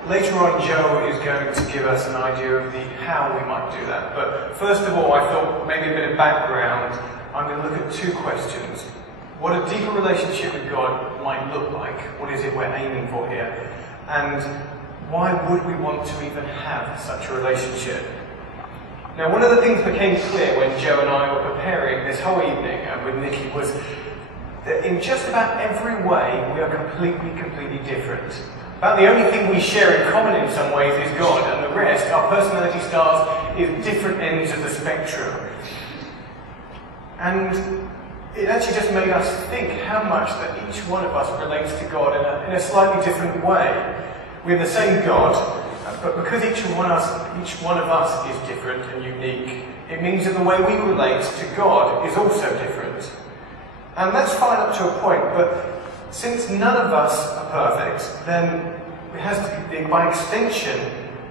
Later on, Joe is going to give us an idea of the how we might do that. But first of all, I thought maybe a bit of background. I'm going to look at two questions. What a deeper relationship with God might look like. What is it we're aiming for here? And why would we want to even have such a relationship? Now, one of the things that became clear when Joe and I were preparing this whole evening with Nikki was that in just about every way, we are completely different. About the only thing we share in common in some ways is God, and the rest, our personality stars, is different ends of the spectrum. And it actually just made us think how much that each one of us relates to God in a slightly different way. We have the same God, but because each one of us is different and unique, it means that the way we relate to God is also different. And that's fine up to a point, but since none of us are perfect, then it has to be, by extension,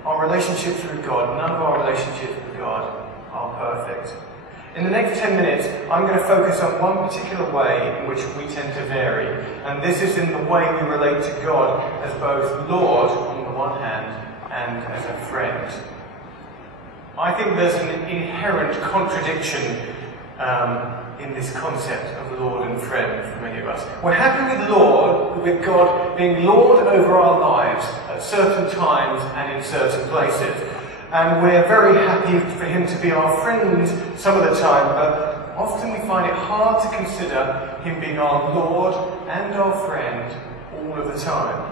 our relationships with God, none of our relationships with God are perfect. In the next 10 minutes, I'm going to focus on one particular way in which we tend to vary, and this is in the way we relate to God as both Lord, on the one hand, and as a friend. I think there's an inherent contradiction in this concept of Lord and friend for many of us. We're happy with God being Lord over our lives at certain times and in certain places. And we're very happy for him to be our friend some of the time, but often we find it hard to consider him being our Lord and our friend all of the time.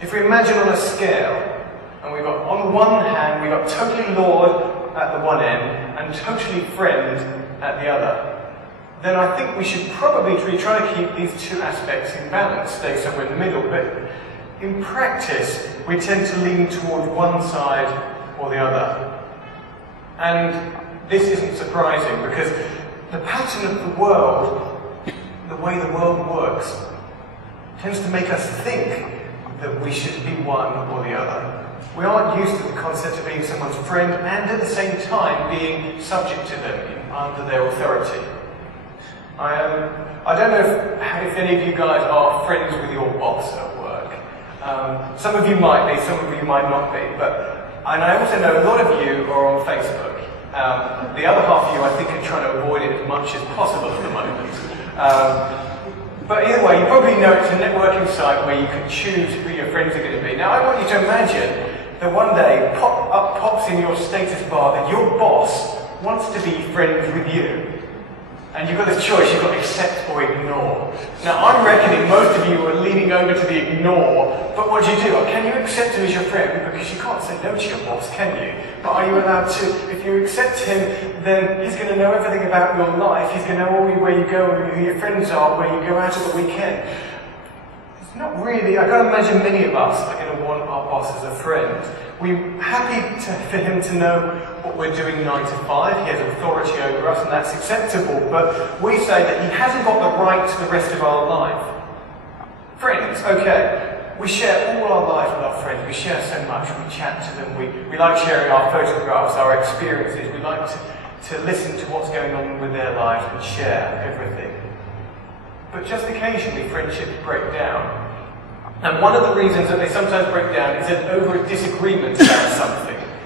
If we imagine on a scale, and we've got, on the one hand, we've got totally Lord at the one end and totally friend at the other, then I think we should probably try to keep these two aspects in balance, stay somewhere in the middle. But in practice, we tend to lean toward one side or the other. And this isn't surprising, because the pattern of the world, the way the world works, tends to make us think that we should be one or the other. We aren't used to the concept of being someone's friend and at the same time being subject to them under their authority. I don't know if any of you guys are friends with your boss at work. Some of you might be, some of you might not be. And I also know a lot of you are on Facebook. The other half of you, I think, are trying to avoid it as much as possible at the moment. But either way, you probably know it's a networking site where you can choose who your friends are going to be. Now, I want you to imagine that one day pops in your status bar that your boss wants to be friends with you. And you've got this choice, you've got accept or ignore. Now, I'm reckoning most of you are leaning over to the ignore, but what do? Can you accept him as your friend? Because you can't say no to your boss, can you? But are you allowed to? If you accept him, then he's going to know everything about your life. He's going to know where you go, who your friends are, where you go out at the weekend. It's not really, I can't imagine many of us are going to want our boss as a friend. We're happy for him to know what we're doing 9 to 5. He has authority over us, and that's acceptable. But we say that he hasn't got the right to the rest of our life. Friends, okay. We share all our lives with our friends. We share so much. We chat to them. We like sharing our photographs, our experiences. We like to listen to what's going on with their lives and share everything. But just occasionally, friendships break down. And one of the reasons that they sometimes break down is over a disagreement about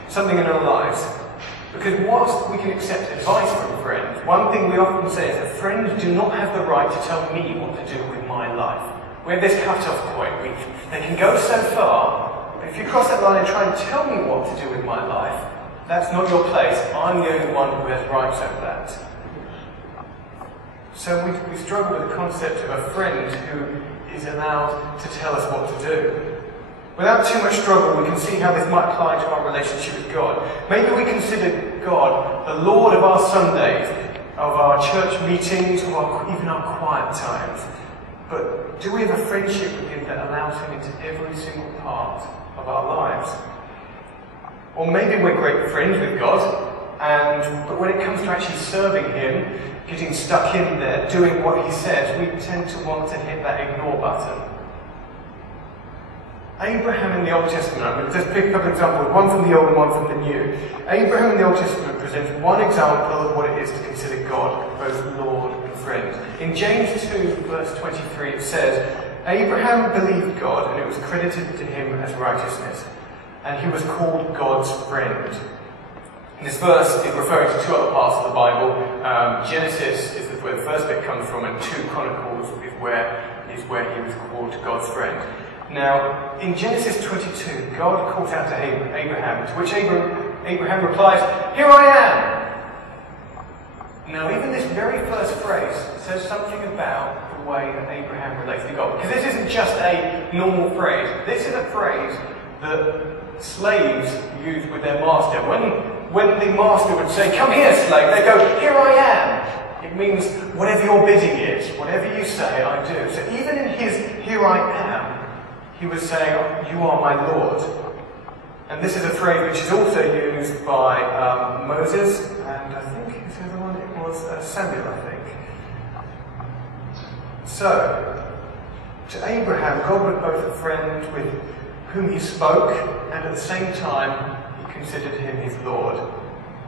something in our lives. Because whilst we can accept advice from friends, one thing we often say is that friends do not have the right to tell me what to do with my life. We have this cut-off point. They can go so far, but if you cross that line and try and tell me what to do with my life, that's not your place. I'm the only one who has rights over that. So we struggle with the concept of a friend who is allowed to tell us what to do. Without too much struggle, we can see how this might apply to our relationship with God. Maybe we consider God the Lord of our Sundays, of our church meetings, of even our quiet times. But do we have a friendship with him that allows him into every single part of our lives? Or maybe we're great friends with God, but when it comes to actually serving him, getting stuck in there, doing what he says, we tend to want to hit that ignore button. Abraham in the Old Testament, I'm going to just pick up an example, one from the Old and one from the New. Abraham in the Old Testament presents one example of what it is to consider God both Lord and friend. In James 2, verse 23, it says, Abraham believed God, and it was credited to him as righteousness, and he was called God's friend. This verse is referring to two other parts of the Bible. Genesis is where the first bit comes from, and 2 Chronicles is where he was called God's friend. Now, in Genesis 22, God calls out to Abraham, to which Abraham replies, "Here I am." Now, even this very first phrase says something about the way that Abraham relates to God. Because this isn't just a normal phrase. This is a phrase that slaves use with their master. When the master would say, "Come here, slave," they go, "Here I am." It means whatever your bidding is, whatever you say, I do. So even in his "here I am," he was saying, "You are my Lord." And this is a phrase which is also used by Moses, and I think who's the other one? It was Samuel, I think. So, to Abraham, God was both a friend with whom he spoke, and at the same time, he considered him his Lord.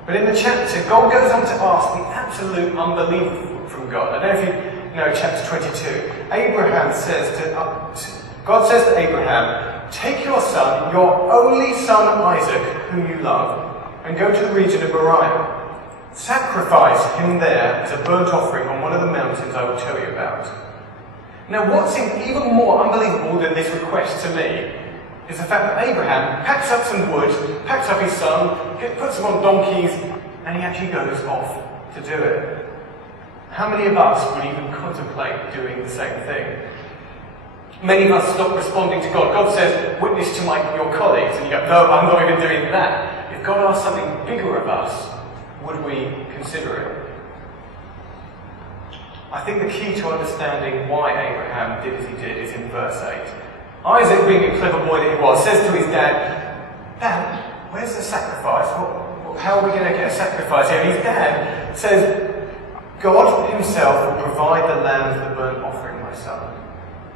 But in the chapter, God goes on to ask the absolute unbelief from God. I don't know if you know chapter 22. God says to Abraham, "Take your son, your only son Isaac, whom you love, and go to the region of Moriah. Sacrifice him there as a burnt offering on one of the mountains I will tell you about." Now, what's even more unbelievable than this request to me is the fact that Abraham packs up some wood, packs up his son, puts them on donkeys, and he actually goes off to do it. How many of us would even contemplate doing the same thing? Many of us stop responding to God. God says, "Witness to your colleagues," and you go, "No, I'm not even doing that." If God asked something bigger of us, would we consider it? I think the key to understanding why Abraham did as he did is in verse 8. Isaac, being a clever boy that he was, says to his dad, "Dad, where's the sacrifice? How are we going to get a sacrifice here?" And his dad says, "God himself will provide the lamb for the burnt offering, my son."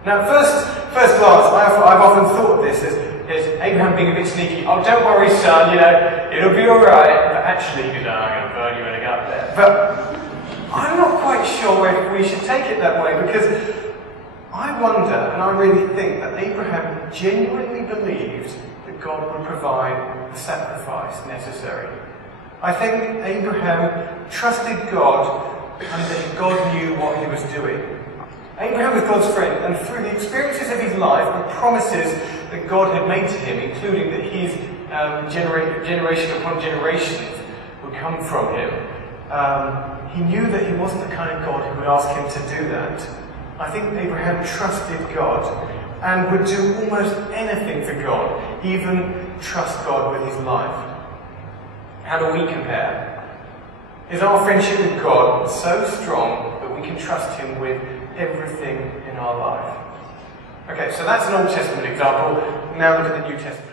Now, at first glance, I've often thought of this as Abraham being a bit sneaky. "Oh, don't worry, son, it'll be alright." But actually, I'm going to burn you when I get up there. But I'm not quite sure if we should take it that way, because I wonder, and I really think, that Abraham genuinely believed that God would provide the sacrifice necessary. I think Abraham trusted God, and that God knew what he was doing. Abraham was God's friend, and through the experiences of his life, the promises that God had made to him, including that his generation upon generations would come from him, he knew that he wasn't the kind of God who would ask him to do that. I think Abraham trusted God and would do almost anything for God, even trust God with his life. How do we compare? Is our friendship with God so strong that we can trust him with everything in our life? Okay, so that's an Old Testament example. Now look at the New Testament.